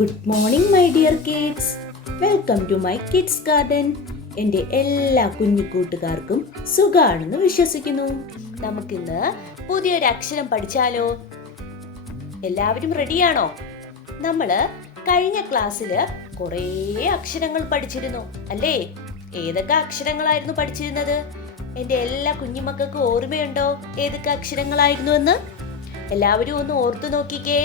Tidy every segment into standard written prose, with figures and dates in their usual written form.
Good morning my dear kids. Welcome to my kids garden. എൻ്റെ എല്ലാ കുഞ്ഞു കൂട്ടുകാർക്കും സുഖാണെന്ന് വിശ്വസിക്കുന്നു. നമുക്കിന്ന് പുതിയൊരു അക്ഷരം പഠിച്ചാലോ? എല്ലാവരും റെഡിയാണോ? നമ്മൾ കഴിഞ്ഞ ക്ലാസ്സിൽ കുറേ അക്ഷരങ്ങൾ പഠിച്ചിരുന്നു അല്ലേ? ഏതൊക്കെ അക്ഷരങ്ങളായിരുന്നു പഠിച്ചിരുന്നത്? എൻ്റെ എല്ലാ കുഞ്ഞുമക്കൾക്കും ഓർമ്മയുണ്ടോ ഏതൊക്കെ അക്ഷരങ്ങളായിരുന്നു എന്ന്? എല്ലാവരും ഒന്ന് ഓർത്തു നോക്കിക്കേ.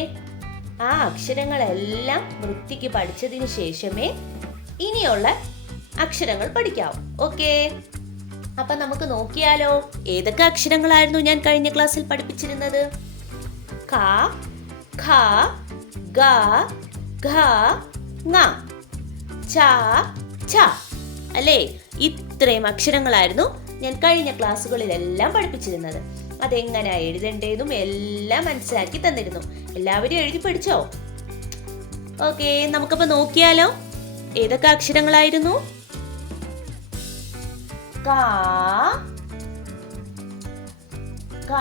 ആ അക്ഷരങ്ങളെല്ലാം വൃത്തിക്ക് പഠിച്ചതിന് ശേഷമേ ഇനിയുള്ള അക്ഷരങ്ങൾ പഠിക്കാവൂ. ഓക്കെ, അപ്പൊ നമുക്ക് നോക്കിയാലോ ഏതൊക്കെ അക്ഷരങ്ങളായിരുന്നു ഞാൻ കഴിഞ്ഞ ക്ലാസ്സിൽ പഠിപ്പിച്ചിരുന്നത്? ക, ഖ, ഗ, ഘ, ങ, ച, ഛ അല്ലേ? ഇത്രയും അക്ഷരങ്ങളായിരുന്നു ഞാൻ കഴിഞ്ഞ ക്ലാസ്സുകളിലെല്ലാം പഠിപ്പിച്ചിരുന്നത്. അതെങ്ങനെയാ എഴുതേണ്ടതെന്നും എല്ലാം മനസ്സിലാക്കി തന്നിരുന്നു. എല്ലാവരും എഴുതി പഠിച്ചോ? ഓക്കെ, നമുക്കപ്പോ നോക്കിയാലോ ഏതൊക്കെ അക്ഷരങ്ങളായിരുന്നു? ക, ക,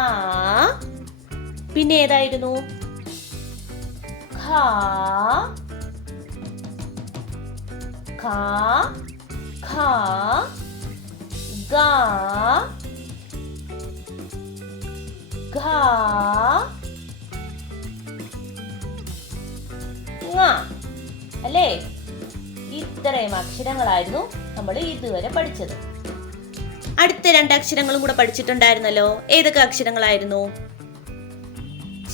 പിന്നെ ഏതായിരുന്നു? ഖ, ഖ, ഖ, ഗ, ഘ, ങ അല്ലേ? ഇത്രയും അക്ഷരങ്ങളായിരുന്നു നമ്മൾ ഇതുവരെ പഠിച്ചത്. അടുത്ത രണ്ട് അക്ഷരങ്ങളും കൂടെ പഠിച്ചിട്ടുണ്ടായിരുന്നല്ലോ. ഏതൊക്കെ അക്ഷരങ്ങളായിരുന്നു?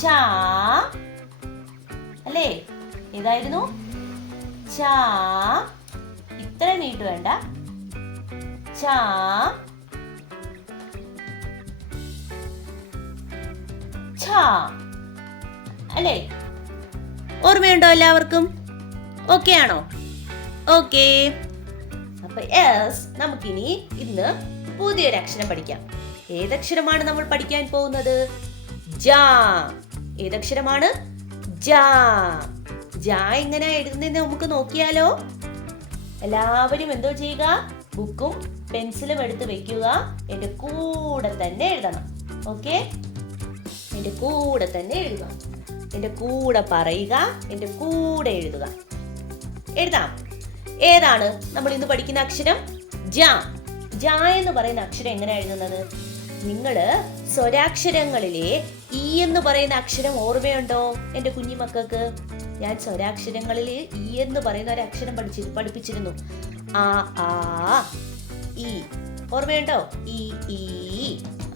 ച അല്ലേ? ഏതായിരുന്നു? ച. ഇത്ര നീട്ട് വേണ്ട. ച, ഛ അല്ലേ? ഓർമ്മയുണ്ടോ എല്ലാവർക്കും? ഓക്കെ ആണോ? ഓക്കെ, അപ്പൊ യെസ്, നമുക്കിനി ഇന്ന് പുതിയൊരു അക്ഷരം പഠിക്കാം. ഏതക്ഷരമാണ് നമ്മൾ പഠിക്കാൻ പോകുന്നത്? ജ. ഏതക്ഷരമാണ്? ജ. ജ എങ്ങനെ എഴുതുന്നതെന്ന് നമുക്ക് നോക്കിയാലോ? എല്ലാവരും എന്തോ ചെയ്യുക? ബുക്കും പെൻസിലും എടുത്ത് വെക്കുക. എൻ്റെ കൂടെ തന്നെ എഴുതണം. ഓക്കെ, എൻ്റെ കൂടെ തന്നെ എഴുതുക. എൻ്റെ കൂടെ പറയുക, എൻ്റെ കൂടെ എഴുതുക. എഴുതാം. ഏതാണ് നമ്മൾ ഇന്ന് പഠിക്കുന്ന അക്ഷരം? ജ. ജ എന്ന് പറയുന്ന അക്ഷരം എങ്ങനെ എഴുതുന്നത്? നിങ്ങള് സ്വരാക്ഷരങ്ങളിലെ ഇ എന്ന് പറയുന്ന അക്ഷരം ഓർമ്മയുണ്ടോ എൻ്റെ കുഞ്ഞുമക്കൾക്ക്? ഞാൻ സ്വരാക്ഷരങ്ങളിൽ ഇ എന്ന് പറയുന്ന ഒരു അക്ഷരം പഠിപ്പിച്ചിരുന്നു. ആ, ആ, ഇ. ഓർമ്മയുണ്ടോ? ഇ, ഈ.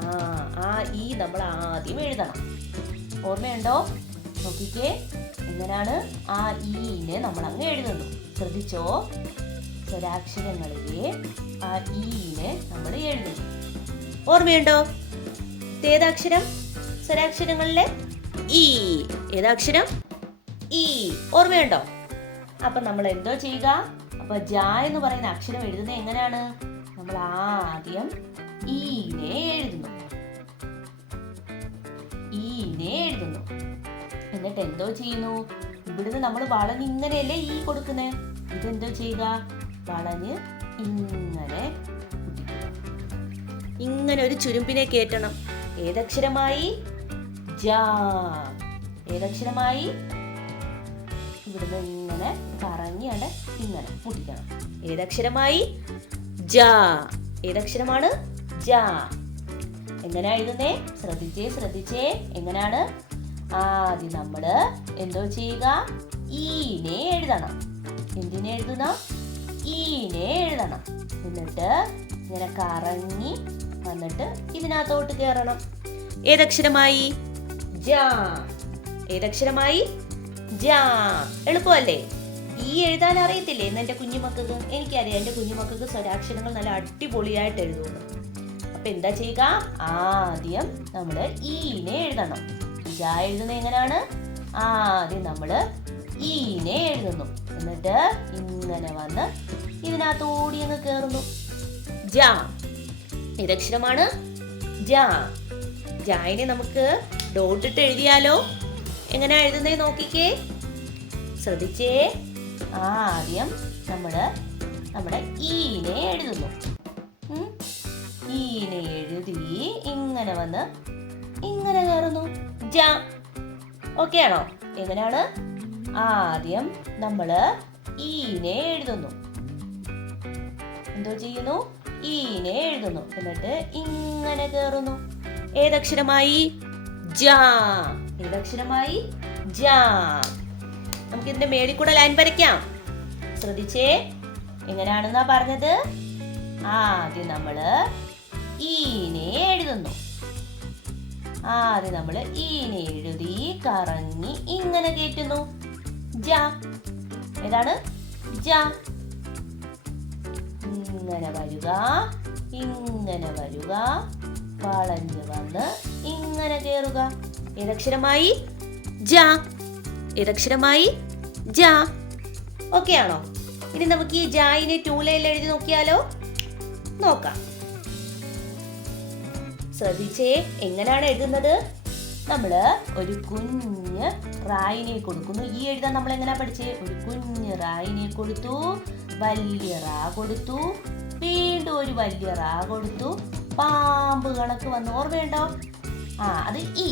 ആ ഇ നമ്മൾ ആദ്യം എഴുതണം. ഓർമ്മയുണ്ടോ? നോക്കിക്കേ, എങ്ങനെയാണ് ആ ഈനെ നമ്മൾ അങ്ങ് എഴുതുന്നു. ശ്രദ്ധിച്ചോ? സ്വരാക്ഷരങ്ങളിലെ ആ ഈനെ നമ്മൾ എഴുതുന്നു. ഓർമ്മയുണ്ടോ? ഏതാക്ഷരം? സ്വരാക്ഷരങ്ങളിലെ ഈ. ഏതാക്ഷരം? ഈ. ഓർമ്മയുണ്ടോ? അപ്പൊ നമ്മൾ എന്തോ ചെയ്യുക? അപ്പൊ ജ എന്ന് പറയുന്ന അക്ഷരം എഴുതുന്നത് എങ്ങനെയാണ്? നമ്മൾ ആദ്യം ഈനെ എഴുതുന്നു. ഈനെ എഴുതുന്നു. എന്നിട്ട് എന്തോ ചെയ്യുന്നു? ഇവിടുന്ന് നമ്മൾ വളഞ്ഞ് ഇങ്ങനെയല്ലേ ഈ കൊടുക്കുന്നേ? ഇതെന്തോ ചെയ്യുക? വളഞ്ഞ് ഇങ്ങനെ ഇങ്ങനെ ഒരു ചുരുമ്പിനെ കേറ്റണം. ഏതക്ഷരമായി? ജ. ഏതക്ഷരമായി? ഇവിടുന്ന് ഇങ്ങനെ കറങ്ങിയാണ്ട് ഇങ്ങനെ മുട്ടിക്കണം. ഏതക്ഷരമായി? ജ. ഏതക്ഷരമാണ്? ജ. എങ്ങനെ എഴുതുന്നേ? ശ്രദ്ധിച്ചേ. എങ്ങനെയാണ്? ആദ്യം നമ്മള് എന്തോ ചെയ്യുക? ഈനെ എഴുതണം. എന്തിനെ എഴുതുന്ന? ഈനെ എഴുതണം. എന്നിട്ട് ഇങ്ങനെ കറങ്ങി വന്നിട്ട് ഇതിനകത്തോട്ട് കയറണം. ഏതക്ഷരമായി? ജ. ഏതക്ഷരമായി? ജ. എളുപ്പമല്ലേ? ഈ എഴുതാൻ അറിയത്തില്ലേ എന്ന് എൻ്റെ കുഞ്ഞുമക്കൾക്ക്? എനിക്കറിയാം, എൻ്റെ കുഞ്ഞുമക്കൾക്ക് സ്വരാക്ഷരങ്ങൾ നല്ല അടിപൊളിയായിട്ട് എഴുതുന്നു. അപ്പൊ എന്താ ചെയ്യുക? ആദ്യം നമ്മള് ഈനെ എഴുതണം. ജ എഴുതുന്നത് എങ്ങനെയാണ്? ആദ്യം നമ്മള് ഈനെ എഴുതുന്നു. എന്നിട്ട് ഇങ്ങനെ വന്ന് ഇതിനകത്തോടി അങ്ങ് കയറുന്നു. ജ. ഏതക്ഷരമാണ്? ജ. ജായിനെ നമുക്ക് ഡോട്ടിട്ട് എഴുതിയാലോ? എങ്ങനെയാ എഴുതുന്നത് നോക്കിക്കേ, ശ്രദ്ധിച്ചേ. ആദ്യം നമ്മുടെ ഈനെ എഴുതുന്നു. ഈനെ എഴുതി ഇങ്ങനെ വന്ന് ഇങ്ങനെ കയറുന്നു. ജ. ഓക്കെ ആണോ? എങ്ങനെയാണ്? ആദ്യം നമ്മള് ഈനെ എഴുതുന്നു. എന്തോ ചെയ്യുന്നു? ഈനെ എഴുതുന്നു. എന്നിട്ട് ഇങ്ങനെ കേറുന്നു. ഏതക്ഷരമായി? ജാ. ഏതക്ഷരമായി? ജാ. നമുക്ക് ഇതിന്റെ മേളിൽ കൂടെ ലൈൻ വരയ്ക്കാം. ശ്രദ്ധിച്ചേ, എങ്ങനെയാണെന്നാ പറഞ്ഞത്? ആദ്യം നമ്മള് ഈനെ എഴുതുന്നു. ആദ്യം നമ്മള് ഈനെ എഴുതി കറങ്ങി ഇങ്ങനെ കേറ്റുന്നു. ജാ. ഏതാണ്? ജാ. ഇങ്ങനെ വരിക, ഇങ്ങനെ വരിക, വളഞ്ഞു വന്ന് ഇങ്ങനെ കേറുക. ഏതക്ഷരമായി? ജാ. ഏതക്ഷരമായി? ജാ. ഓക്കെ ആണോ? ഇനി നമുക്ക് ഈ ജായിനെ 2 ലൈനിൽ എഴുതി നോക്കിയാലോ? നോക്കാം. ശ്രദ്ധിച്ചേ, എങ്ങനെയാണ് എഴുതുന്നത്? നമ്മള് ഒരു കുഞ്ഞ് റായിനെ കൊടുക്കുന്നു. ഈ എഴുതാൻ നമ്മൾ എങ്ങനെയാ പഠിച്ചേ? ഒരു കുഞ്ഞ് റായിനെ കൊടുത്തു, വലിയ റാ കൊടുത്തു, വീണ്ടും ഒരു വലിയ റാ കൊടുത്തു, പാമ്പ് കണക്ക് വന്ന്. ഓർമ്മയുണ്ടോ? അത് ഈ.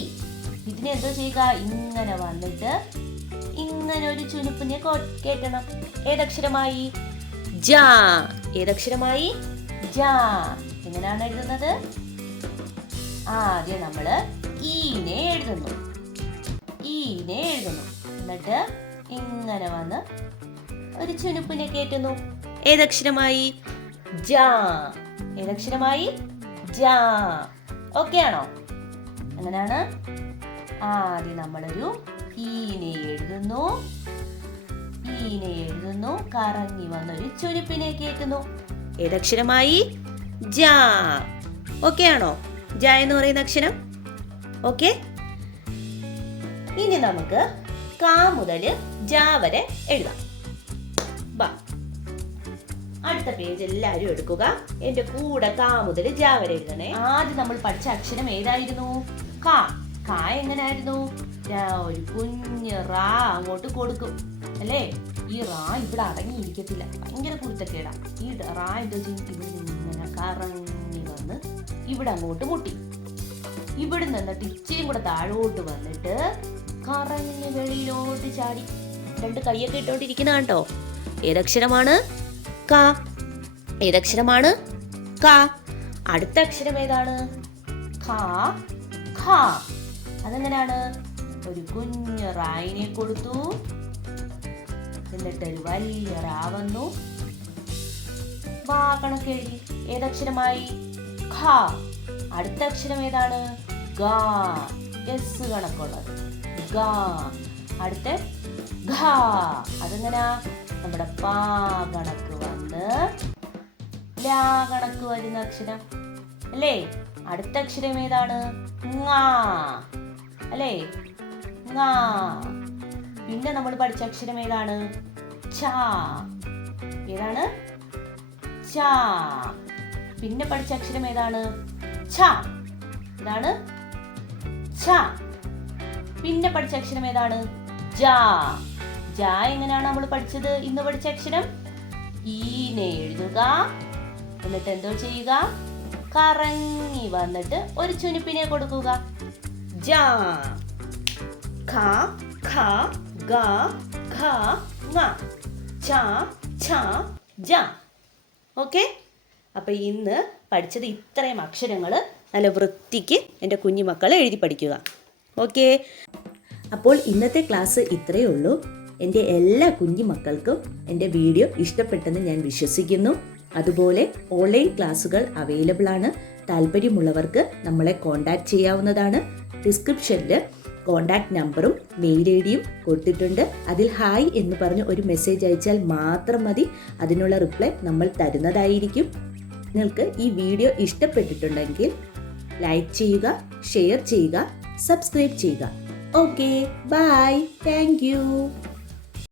ഇതിനെ എന്തോ ചെയ്യുക? ഇങ്ങനെ വന്നിട്ട് ഇങ്ങനെ ഒരു ചുനുപ്പിനെ കേട്ടണം. ഏതക്ഷരമായി? ജാ. ഏതക്ഷരമായി? ജാ. എങ്ങനെയാണ് എഴുതുന്നത്? ആദ്യം നമ്മള് ഈനെ എഴുതുന്നു. ഈനെ എഴുതുന്നു. എന്നിട്ട് ഇങ്ങനെ വന്ന് ഒരു ചുനുപ്പിനെ കേറ്റുന്നു. ഏതക്ഷരമായി? ജാ. ഏതക്ഷരമായി? ജാ. ഓക്കെ ആണോ? അങ്ങനെയാണ്. ആദ്യം നമ്മളൊരു ഈനെ എഴുതുന്നു. ഈനെ എഴുതുന്നു, കറങ്ങി വന്നൊരു ചുരുപ്പിനെ കേറ്റുന്നു. ഏതക്ഷരമായി? ജാ. ഓക്കെ ആണോ? ജാ എന്ന് പറയുന്ന അക്ഷരം. ഓക്കെ. ഇനി നമുക്ക് കാ മുതൽ ജാ വരെ എഴുതാം. അടുത്ത പേജ് എല്ലാവരും എടുക്കുക. എന്റെ കൂടെ കാ മുതൽ ജാ വരെ എഴുതണേ. ആദ്യം നമ്മൾ പഠിച്ച അക്ഷരം ഏതായിരുന്നു? കാ. കാ എങ്ങനായിരുന്നു? ഒരു കുഞ്ഞ് റാ അങ്ങോട്ട് കൊടുക്കും അല്ലേ? ഈ റാ ഇവിടെ അടങ്ങിയിരിക്കത്തില്ല, ഭയങ്കര കുരുത്തക്കേടാ. ഈ റാ എന്തോ ചെയ്യും? ഇവിടെ ഇങ്ങനെ കറങ്ങി വന്ന് ഇവിടെ അങ്ങോട്ട് മുട്ടി. ഇവിടെ നിന്നിട്ട് ഇച്ചിരി കൂടെ താഴോട്ട് വന്നിട്ട് കറങ്ങി വെളിയിലോട്ട് ചാടി. 2 കൈയൊക്കെ ഇട്ടോണ്ടിരിക്കുന്ന കണ്ടോ? ഏതക്ഷരമാണ്? കാ. ഏതക്ഷരമാണ്? കാ. അടുത്ത അക്ഷരം ഏതാണ്? ഖാ. ഖാ. അതെങ്ങനെയാണ്? ഒരു കുഞ്ഞ് റായിനെ കൊടുത്തു, എന്നിട്ട് ഒരു വലിയ റാ വന്നു, വാ കണക്ക് എഴുതി. ഏതക്ഷരമായി? ഖാ. അടുത്ത അക്ഷരം ഏതാണ്? ഗാ. എസ് കണക്കുള്ളത്. ഗാ. അടുത്ത ഘാ. അതെങ്ങനാ? നമ്മുടെ പാ കണക്ക് വന്ന് ലാ കണക്ക് വരുന്ന അക്ഷരം അല്ലേ? അടുത്ത അക്ഷരം ഏതാണ്? ങാ അല്ലേ? ങാ. പിന്നെ നമ്മൾ പഠിച്ച അക്ഷരം ഏതാണ്? ഛാ. ഏതാണ്? ഛാ. പിന്നെ പഠിച്ച അക്ഷരം ഏതാണ്? ഛ. ഇതാണ് ഛ. പിന്നെ പഠിച്ച അക്ഷരം ഏതാണ്? ജാ. ജാ എങ്ങനെയാണ് നമ്മൾ പഠിച്ചത്? ഇന്ന് പഠിച്ച അക്ഷരം ഈനെ എഴുതുക, എന്നിട്ട് എന്തോ ചെയ്യുക? കറങ്ങി വന്നിട്ട് ഒരു ചുനുപ്പിനെ കൊടുക്കുക. ജാ. ഖ, ഖ, ഗ, ഘ, ങ, ച, ഛ, ജ. ഓക്കെ. അപ്പൊ ഇന്ന് പഠിച്ചത് ഇത്രയും അക്ഷരങ്ങൾ നല്ല വൃത്തിക്ക് എൻ്റെ കുഞ്ഞുമക്കളെ എഴുതി പഠിക്കുക. ഓക്കെ. അപ്പോൾ ഇന്നത്തെ ക്ലാസ് ഇത്രയേ ഉള്ളൂ. എൻ്റെ എല്ലാ കുഞ്ഞുമക്കൾക്കും എൻ്റെ വീഡിയോ ഇഷ്ടപ്പെട്ടെന്ന് ഞാൻ വിശ്വസിക്കുന്നു. അതുപോലെ ഓൺലൈൻ ക്ലാസ്സുകൾ അവൈലബിൾ ആണ്. താല്പര്യമുള്ളവർക്ക് നമ്മളെ കോൺടാക്റ്റ് ചെയ്യാവുന്നതാണ്. ഡിസ്ക്രിപ്ഷനിൽ കോൺടാക്റ്റ് നമ്പറും മെയിൽ ഐ ഡിയും കൊടുത്തിട്ടുണ്ട്. അതിൽ ഹായ് എന്ന് പറഞ്ഞ് ഒരു മെസ്സേജ് അയച്ചാൽ മാത്രം മതി. അതിനുള്ള റിപ്ലൈ നമ്മൾ തരുന്നതായിരിക്കും. നിങ്ങൾക്ക് ഈ വീഡിയോ ഇഷ്ടപ്പെട്ടിട്ടുണ്ടെങ്കിൽ ലൈക്ക് ചെയ്യുക, ഷെയർ ചെയ്യുക, സബ്സ്ക്രൈബ് ചെയ്യുക. Okay, bye, thank U.